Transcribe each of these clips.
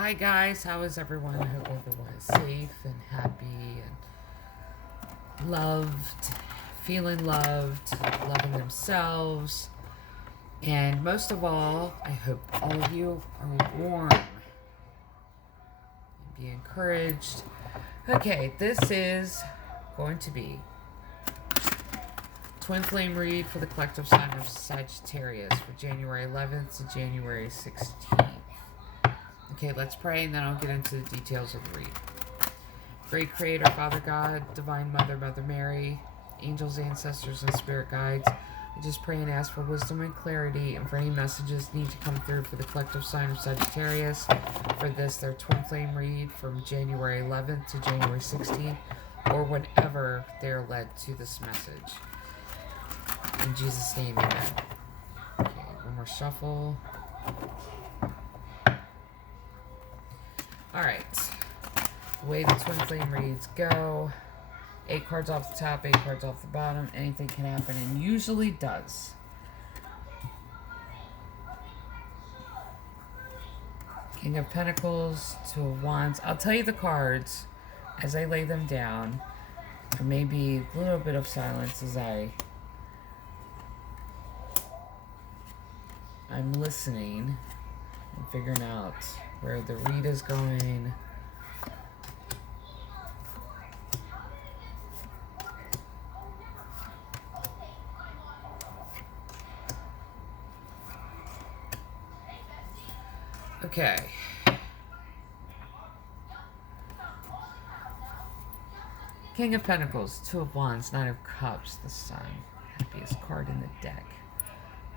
Hi guys, how is everyone? I hope everyone is safe and happy and loved, feeling loved, loving themselves. And most of all, I hope all of you are warm and be encouraged. Okay, this is going to be Twin Flame read for the collective sign of Sagittarius for January 11th to January 16th. Okay, let's pray and then I'll get into the details of the read. Great Creator, Father God, Divine Mother, Mother Mary, angels, ancestors, and spirit guides, I just pray and ask for wisdom and clarity and for any messages need to come through for the collective sign of Sagittarius. For this, their Twin Flame read from January 11th to January 16th, or whenever they're led to this message. In Jesus' name, amen. Okay, one more shuffle. Alright. The way the Twin Flame reads go. 8 cards off the top, 8 cards off the bottom. Anything can happen and usually does. King of Pentacles, 2 of Wands. I'll tell you the cards as I lay them down. There may be a little bit of silence as I'm listening and figuring out where the read is going. Okay. King of Pentacles, 2 of Wands, 9 of Cups, the Sun. Happiest card in the deck.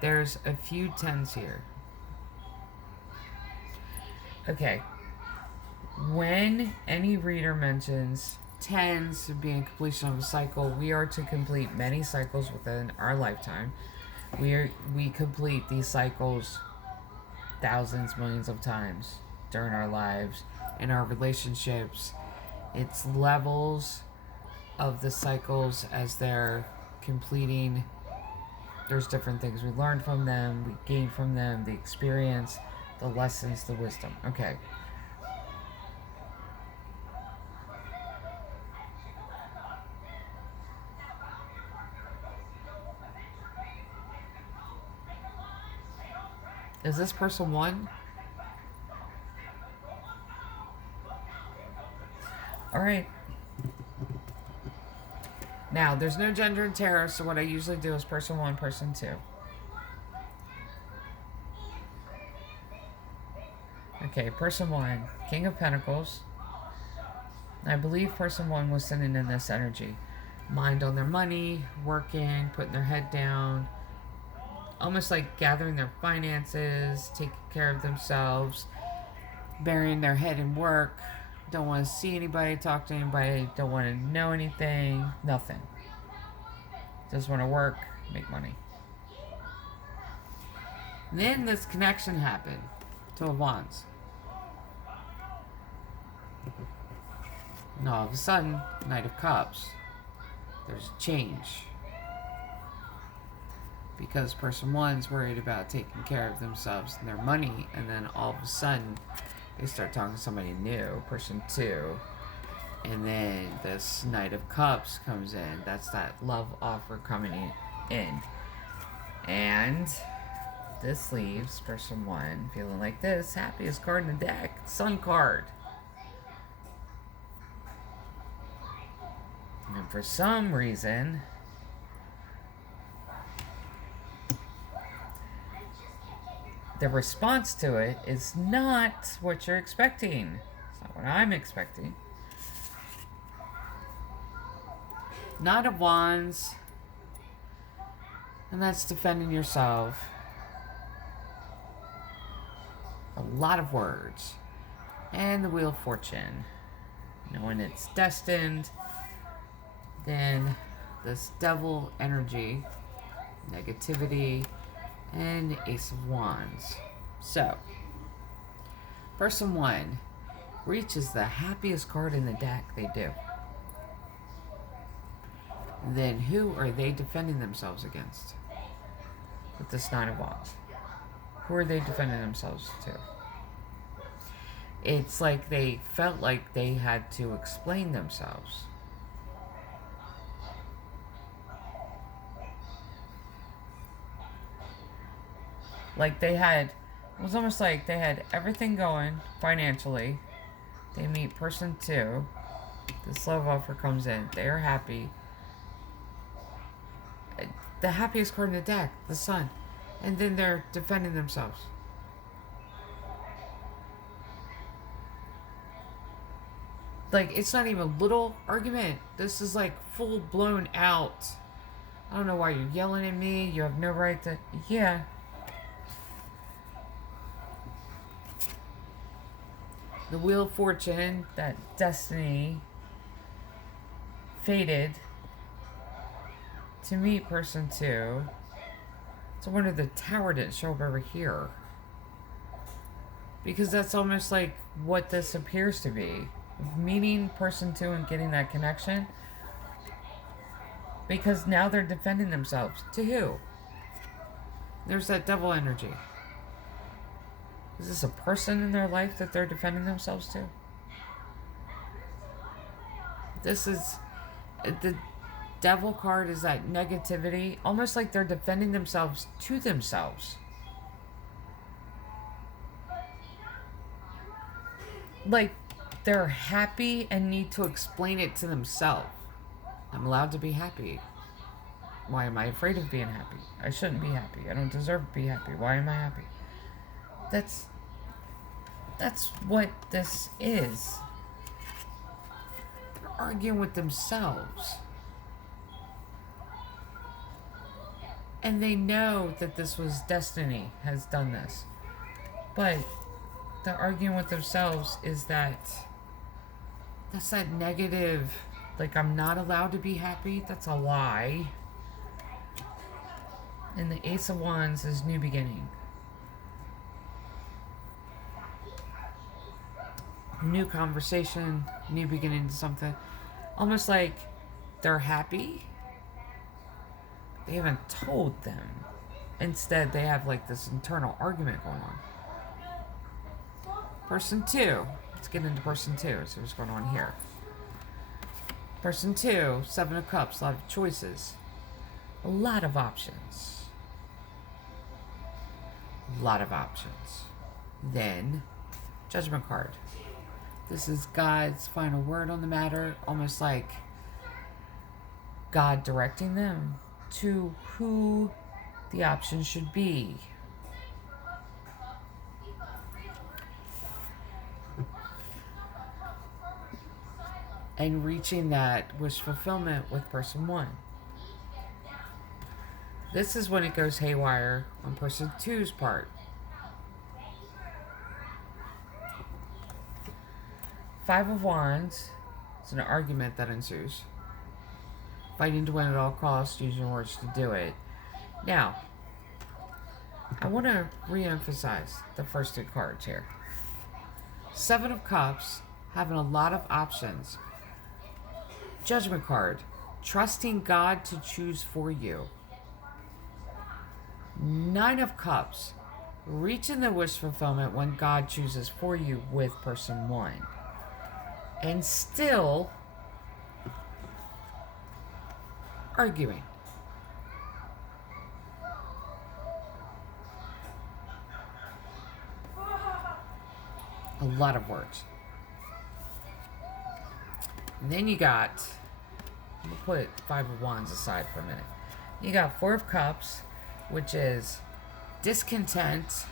There's a few 10s here. Okay. When any reader mentions 10s being completion of a cycle, we are to complete many cycles within our lifetime. We complete these cycles thousands, millions of times during our lives, in our relationships. It's levels of the cycles as they're completing. There's different things we learn from them, we gain from them, the experience, the lessons, the wisdom. Okay. Is this person one? Alright. Now, there's no gender in tarot, so what I usually do is person 1, person 2. Okay, person 1, King of Pentacles. I believe person 1 was sending in this energy. Mind on their money, working, putting their head down. Almost like gathering their finances, taking care of themselves, burying their head in work. Don't want to see anybody, talk to anybody, don't want to know anything, nothing. Just want to work, make money. And then this connection happened. 2 of Wands. And all of a sudden, Knight of Cups. There's a change. Because person 1's worried about taking care of themselves and their money, and then all of a sudden, they start talking to somebody new, person 2. And then this Knight of Cups comes in. That's that love offer coming in. And this leaves person 1 feeling like this. Happiest card in the deck. Sun card. And for some reason, the response to it is not what you're expecting. It's not what I'm expecting. Knight of Wands. And that's defending yourself. A lot of words. And the Wheel of Fortune. Knowing it's destined. Then this Devil energy. Negativity. And Ace of Wands. So, person 1 reaches the happiest card in the deck. They do. Then who are they defending themselves against? With this 9 of Wands. Who are they defending themselves to? It's like they felt like they had to explain themselves. Like they had, it was almost like they had everything going financially. They meet person two. This love offer comes in. They are happy. The happiest card in the deck, the sun. And then they're defending themselves. Like, it's not even a little argument. This is like full blown out. I don't know why you're yelling at me. You have no right to. Yeah. The Wheel of Fortune, that destiny, fated to meet person two. So I wonder the Tower didn't show up over here. Because that's almost like what this appears to be. Meeting person two and getting that connection. Because now they're defending themselves. To who? There's that devil energy. Is this a person in their life that they're defending themselves to? This is... The devil card is that negativity. Almost like they're defending themselves to themselves. Like they're happy and need to explain it to themselves. I'm allowed to be happy. Why am I afraid of being happy? I shouldn't be happy. I don't deserve to be happy. Why am I happy? That's what this is. They're arguing with themselves. And they know that this was destiny has done this. But the arguing with themselves is that's that negative, like I'm not allowed to be happy. That's a lie. And the Ace of Wands is new beginning. New conversation, new beginning to something. Almost like they're happy. They haven't told them. Instead, they have like this internal argument going on. Person two. Let's get into person two. See what's going on here. Person two, Seven of Cups, a lot of choices. A lot of options. A lot of options. Then, Judgment card. This is God's final word on the matter. Almost like God directing them to who the option should be. And reaching that wish fulfillment with person one. This is when it goes haywire on person two's part. Five of Wands. It's an argument that ensues. Fighting to win at all costs, using words to do it. Now, I want to re-emphasize the first two cards here. Seven of Cups, having a lot of options. Judgment card, trusting God to choose for you. Nine of Cups, reaching the wish fulfillment when God chooses for you with person one. And still arguing. A lot of words. And then you got, we'll put Five of Wands aside for a minute. You got Four of Cups, which is discontent.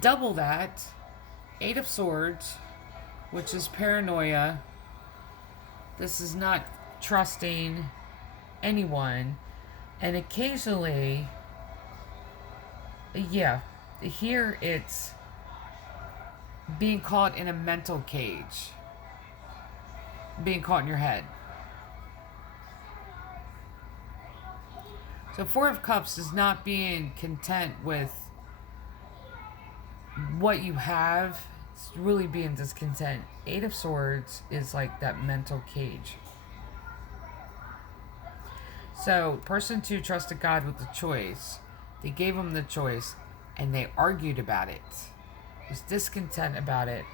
Double that, Eight of Swords, which is paranoia. This is not trusting anyone. And occasionally, yeah, here it's being caught in a mental cage. Being caught in your head. So Four of Cups is not being content with what you have. It's really being discontent. Eight of Swords is like that mental cage. So person two trusted God with the choice. They gave him the choice. and they argued about it, was discontent about it,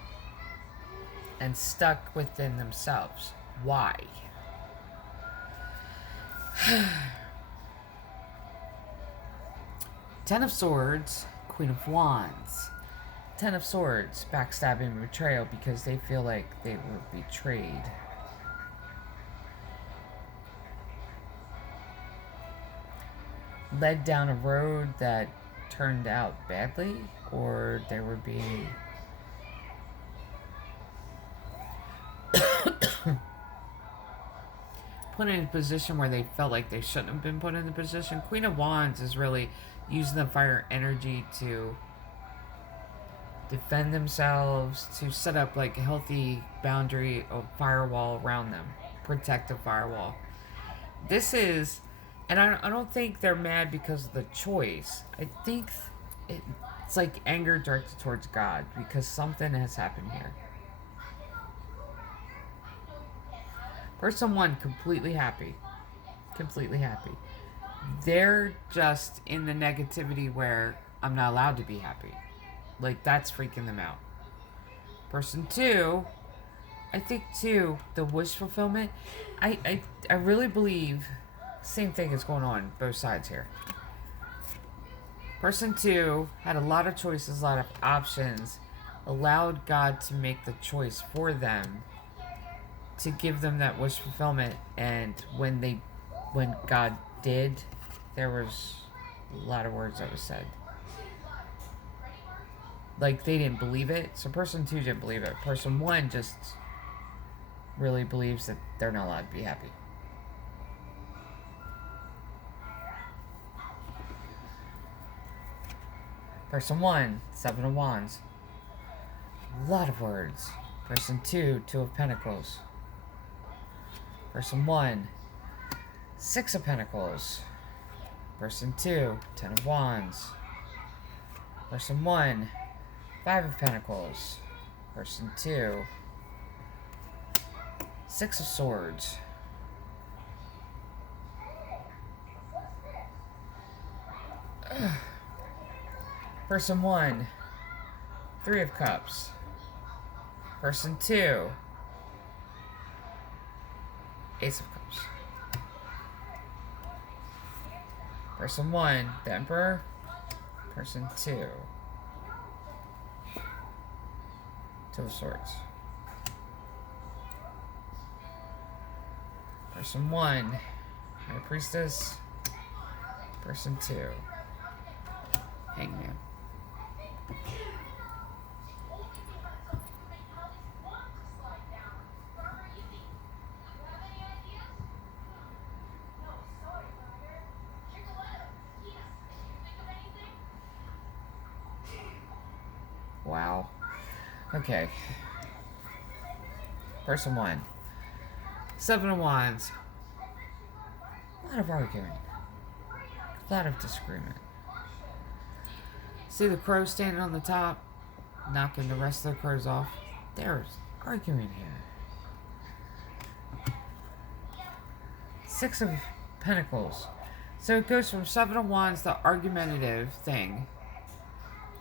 and stuck within themselves. Why? Ten of Swords, Queen of Wands. Ten of Swords, backstabbing and betrayal because they feel like they were betrayed. Led down a road that turned out badly, or they were being put in a position where they felt like they shouldn't have been put in the position. Queen of Wands is really using the fire energy to defend themselves, to set up like a healthy boundary of firewall around them, protective firewall. This is, and I don't think they're mad because of the choice. I think it's like anger directed towards God because something has happened here. Person one, completely happy. Completely happy. They're just in the negativity where I'm not allowed to be happy. Like, that's freaking them out. Person two, I think too, the wish fulfillment, I really believe same thing is going on both sides here. Person two had a lot of choices, a lot of options, allowed God to make the choice for them, to give them that wish fulfillment, and when God did, there was a lot of words that was said. Like, they didn't believe it, so person two didn't believe it. Person one just really believes that they're not allowed to be happy. Person one, Seven of Wands. A lot of words. Person two, Two of Pentacles. Person one, Six of Pentacles. Person two, Ten of Wands. Person one, Five of Pentacles. Person two, Six of Swords. Person one, Three of Cups. Person two, Ace of Cups. Person one, the Emperor. Person two, Two of Swords. Person one, High Priestess. Person two, Hangman. Wow. Okay. Person one, Seven of Wands. A lot of arguing. A lot of disagreement. See the crow standing on the top, knocking the rest of the crows off? There's arguing here. Six of Pentacles. So it goes from Seven of Wands, the argumentative thing,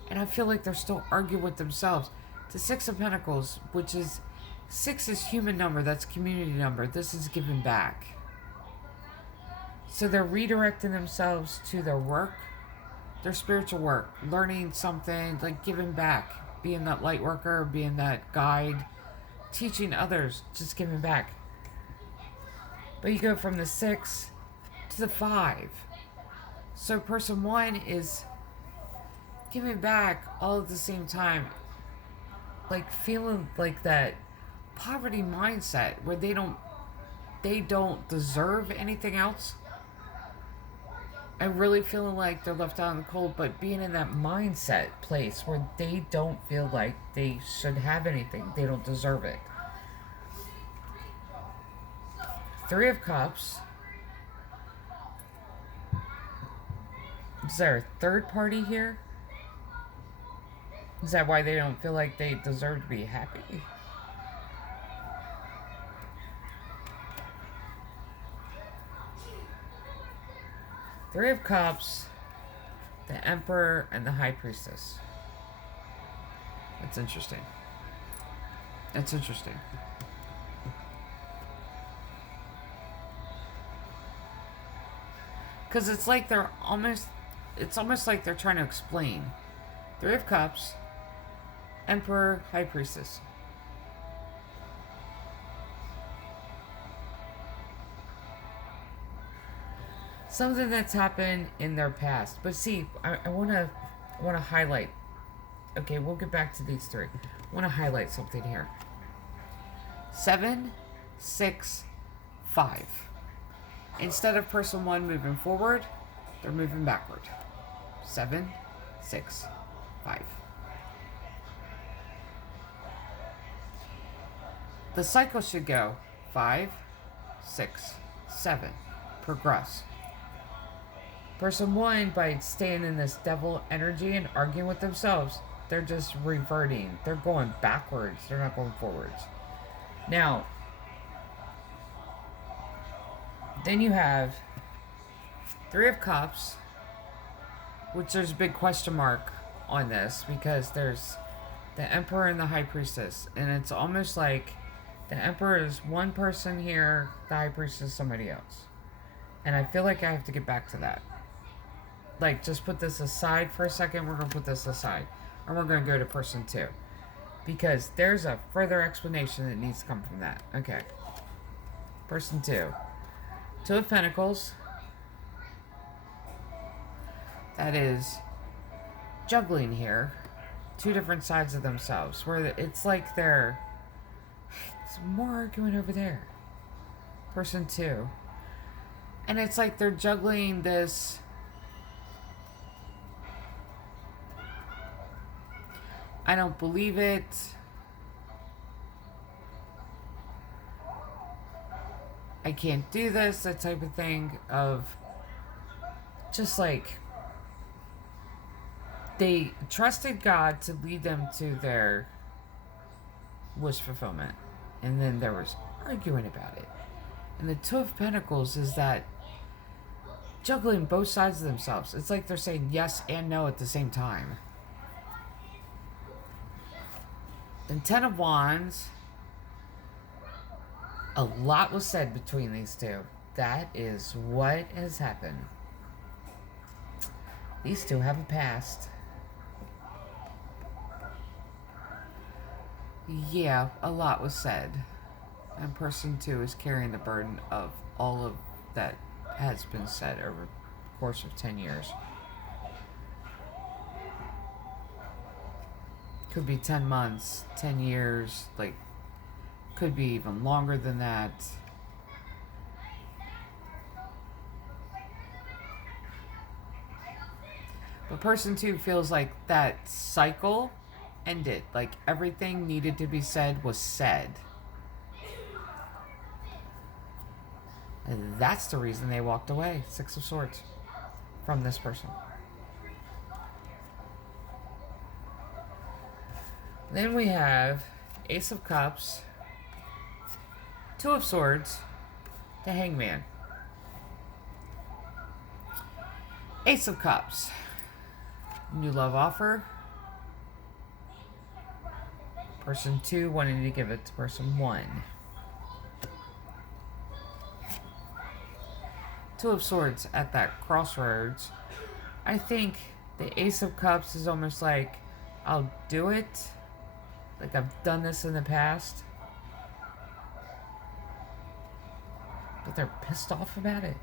and I feel like they're still arguing with themselves, to Six of Pentacles, which is, six is human number, that's community number. This is giving back. So they're redirecting themselves to their work, their spiritual work, learning something, like giving back, being that light worker, being that guide, teaching others, just giving back. But you go from the six to the five. So person one is giving back all at the same time, like feeling like that poverty mindset where they don't deserve anything else, and really feeling like they're left out in the cold, but being in that mindset place where they don't feel like they should have anything, they don't deserve it. Three of Cups. Is there a third party here? Is that why they don't feel like they deserve to be happy? Three of Cups. the Emperor, and the High Priestess. That's interesting. That's interesting. Because it's like they're almost... It's almost like they're trying to explain. Three of Cups, Emperor, High Priestess. Something that's happened in their past. But see, I want to highlight. Okay, we'll get back to these three. I want to highlight something here. 7, 6, 5. Instead of person 1 moving forward, they're moving backward. 7, 6, 5. The cycle should go 5, 6, 7. Progress. Person 1, by staying in this devil energy and arguing with themselves, they're just reverting. They're going backwards. They're not going forwards. Now, then you have 3 of Cups, which there's a big question mark on this because there's the Emperor and the High Priestess. And it's almost like the Emperor is one person here, the High Priestess is somebody else. And I feel like I have to get back to that. Like, just put this aside for a second. We're going to put this aside. And we're going to go to person 2. Because there's a further explanation that needs to come from that. Okay. Person 2. 2 of Pentacles. That is juggling here. 2 different sides of themselves. Where it's like they're... It's more arguing over there. Person 2. And it's like they're juggling this... I don't believe it. I can't do this, that type of thing of just like they trusted God to lead them to their wish fulfillment. And then there was arguing about it. And the 2 of Pentacles is that juggling both sides of themselves. It's like they're saying yes and no at the same time. And 10 of Wands, a lot was said between these 2. That is what has happened. These 2 have a past. Yeah, a lot was said. And person 2 is carrying the burden of all of that has been said over the course of 10 years. Could be 10 months, 10 years, like, could be even longer than that. But person 2 feels like that cycle ended. Like, everything needed to be said was said. And that's the reason they walked away, 6 of Swords, from this person. Then we have Ace of Cups, 2 of Swords, the Hangman. Ace of Cups, new love offer. Person 2 wanting to give it to person 1. 2 of Swords at that crossroads. I think the Ace of Cups is almost like, I'll do it. Like, I've done this in the past. But they're pissed off about it.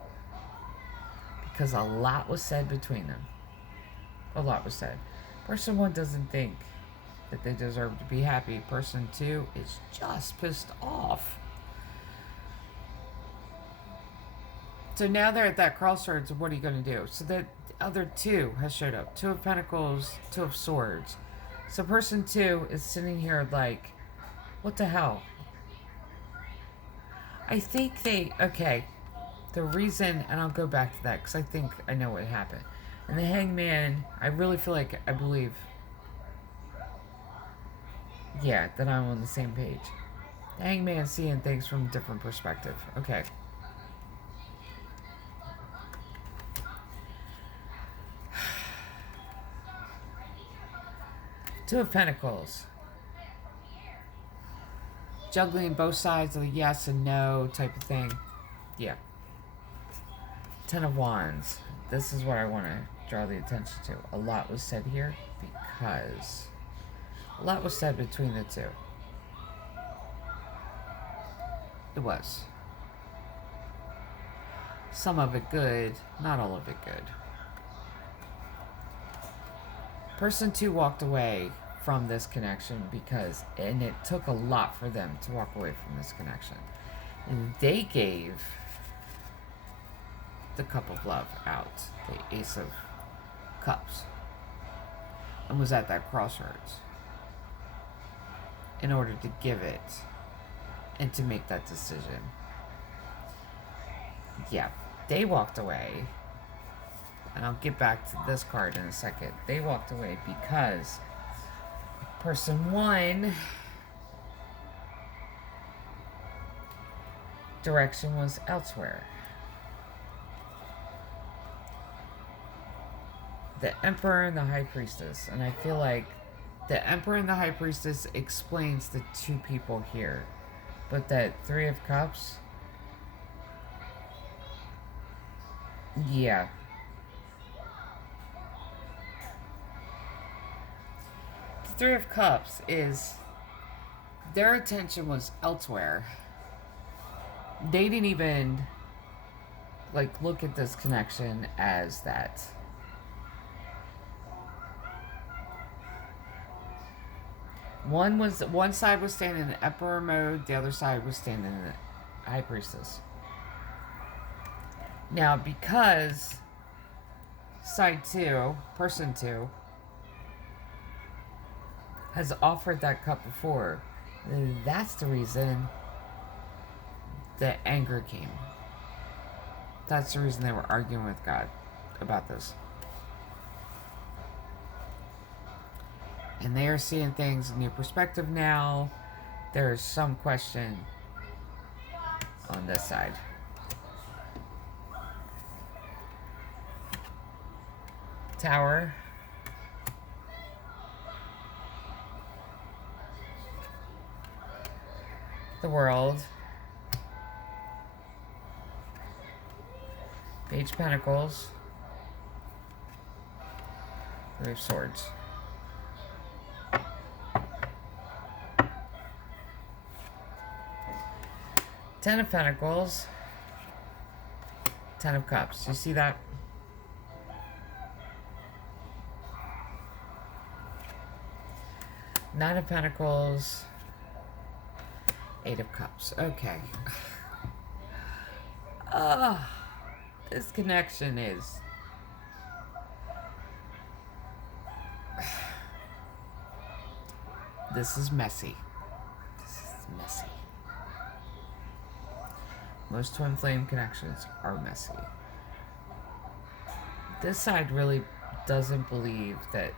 Because a lot was said between them. A lot was said. Person 1 doesn't think that they deserve to be happy. Person 2 is just pissed off. So now they're at that crossroads of what are you going to do? So the other 2 has showed up. 2 of Pentacles, 2 of Swords. So person 2 is sitting here like, what the hell? I think okay, the reason, and I'll go back to that because I think I know what happened. And the Hangman, I really feel like, I believe, yeah, that I'm on the same page. The Hangman seeing things from a different perspective. Okay. Two of Pentacles. Juggling both sides of the yes and no type of thing. Yeah. Ten of Wands. This is what I want to draw the attention to. A lot was said here because a lot was said between the two. It was. Some of it good, not all of it good. Person 2 walked away from this connection because, and it took a lot for them to walk away from this connection. And they gave the Cup of Love out, the Ace of Cups, and was at that crossroads in order to give it and to make that decision. Yeah, they walked away, and I'll get back to this card in a second. They walked away because person 1 direction was elsewhere. The Emperor and the High Priestess, and I feel like the Emperor and the High Priestess explains the two people here, but that Three of Cups, yeah. The Three of Cups is their attention was elsewhere. They didn't even look at this connection as that. One side was standing in Emperor mode, the other side was standing in the High Priestess. Now, because side 2, person 2, has offered that cup before, that's the reason the anger came. That's the reason they were arguing with God about this. And they are seeing things in new perspective now. There's some question on this side. Tower. The World. Page of Pentacles. Three of Swords. Ten of Pentacles. Ten of Cups. You see that? Nine of Pentacles. Eight of Cups. Okay. This connection is... This is messy. This is messy. Most twin flame connections are messy. This side really doesn't believe that,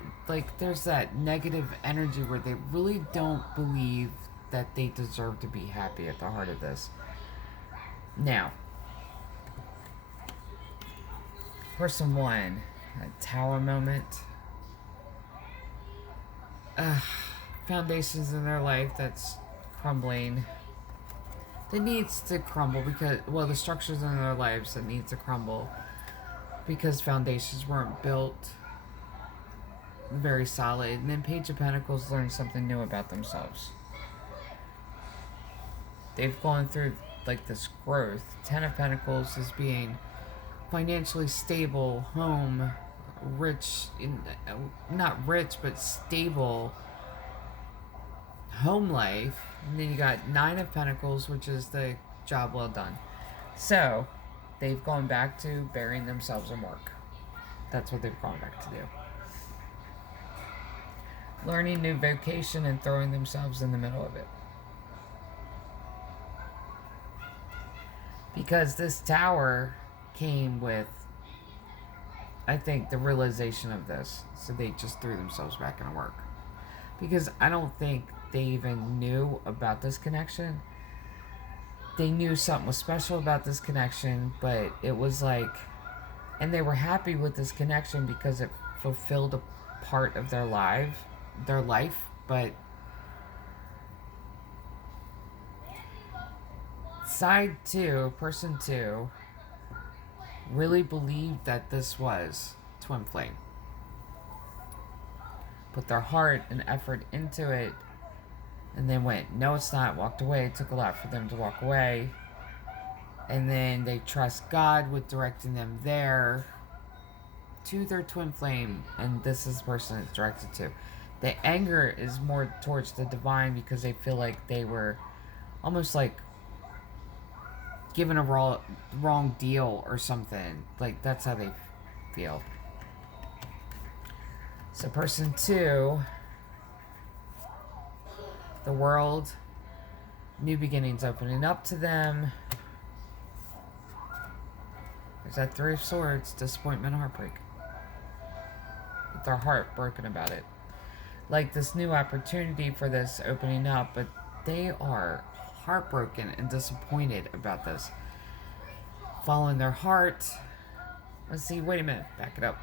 there's that negative energy where they really don't believe that they deserve to be happy at the heart of this. Now, person 1, a tower moment. Foundations in their life that's crumbling. That needs to crumble because, the structures in their lives that need to crumble because foundations weren't built very solid. And then Page of Pentacles learned something new about themselves. They've gone through this growth. Ten of Pentacles is being financially stable, home, rich, not rich, but stable home life. And then you got Nine of Pentacles, which is the job well done. So, they've gone back to burying themselves in work. That's what they've gone back to do. Learning new vocation and throwing themselves in the middle of it. Because this tower came with, I think, the realization of this. So they just threw themselves back into work. Because I don't think they even knew about this connection. They knew something was special about this connection, but it was and they were happy with this connection because it fulfilled a part of their life their life, but side 2, person 2, really believed that this was twin flame. Put their heart and effort into it, and then went, no, it's not, walked away. It took a lot for them to walk away. And then they trust God with directing them there to their twin flame, and this is the person it's directed to. The anger is more towards the divine because they feel like they were almost like given a wrong deal or something. Like, that's how they feel. So person 2, the world, new beginnings opening up to them. There's that 3 of Swords, disappointment, heartbreak. With their heart broken about it. Like this new opportunity for this opening up, but they are heartbroken and disappointed about this. Following their heart. Let's see, wait a minute, back it up.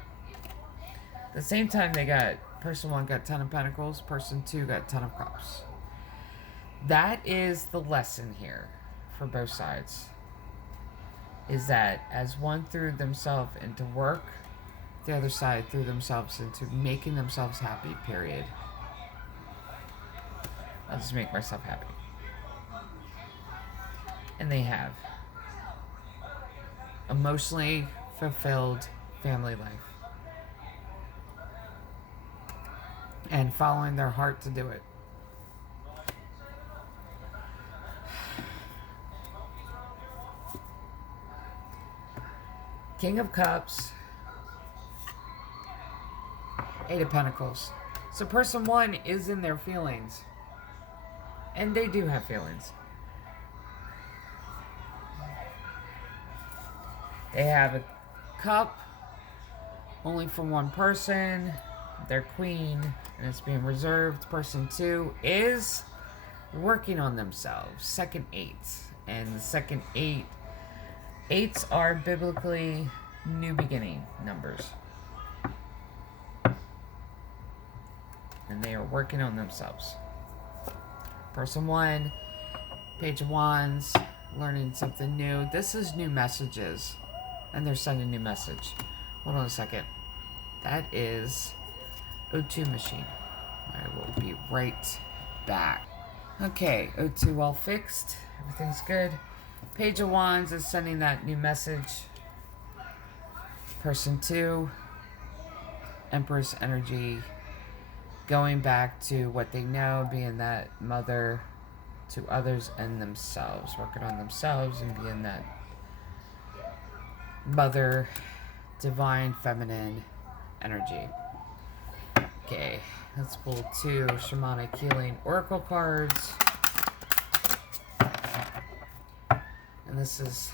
At the same time, they got, person 1 got 10 of Pentacles, person 2 got 10 of Cups. That is the lesson here for both sides. Is that as one threw themselves into work, the other side threw themselves into making themselves happy, period. I'll just make myself happy. And they have. Emotionally fulfilled family life. And following their heart to do it. King of Cups. 8 of Pentacles. So person 1 is in their feelings. And they do have feelings. They have a cup only for one person, their queen, and it's being reserved. Person 2 is working on themselves. Second 8. And the second 8, 8s are biblically new beginning numbers. And they are working on themselves. Person 1, Page of Wands, learning something new. This is new messages. And they're sending a new message. Hold on a second. That is O2 machine. I will be right back. Okay, O2 all fixed. Everything's good. Page of Wands is sending that new message. Person 2, Empress energy. Going back to what they know, being that mother to others and themselves. Working on themselves and being that mother, divine, feminine energy. Okay, let's pull 2 shamanic healing oracle cards. And this is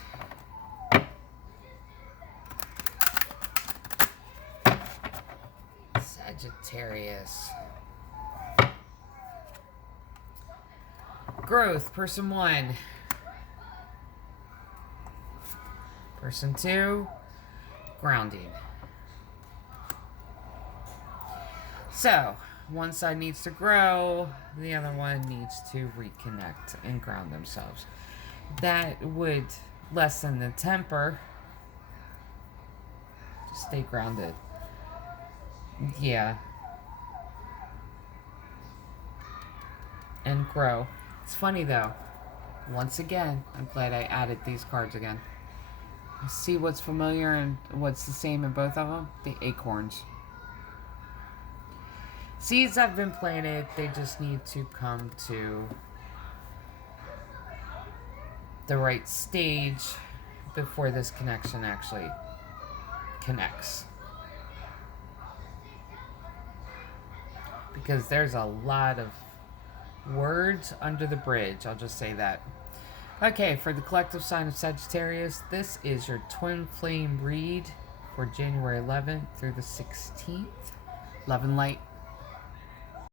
Sagittarius. Growth, person 1. Person 2, grounding. So, one side needs to grow, the other one needs to reconnect and ground themselves. That would lessen the temper. Just stay grounded. Yeah. And grow. It's funny though. Once again, I'm glad I added these cards again. See what's familiar and what's the same in both of them? The acorns. Seeds have been planted. They just need to come to the right stage before this connection actually connects. Because there's a lot of words under the bridge. I'll just say that. Okay, for the collective sign of Sagittarius, this is your twin flame read for January 11th through the 16th. Love and light.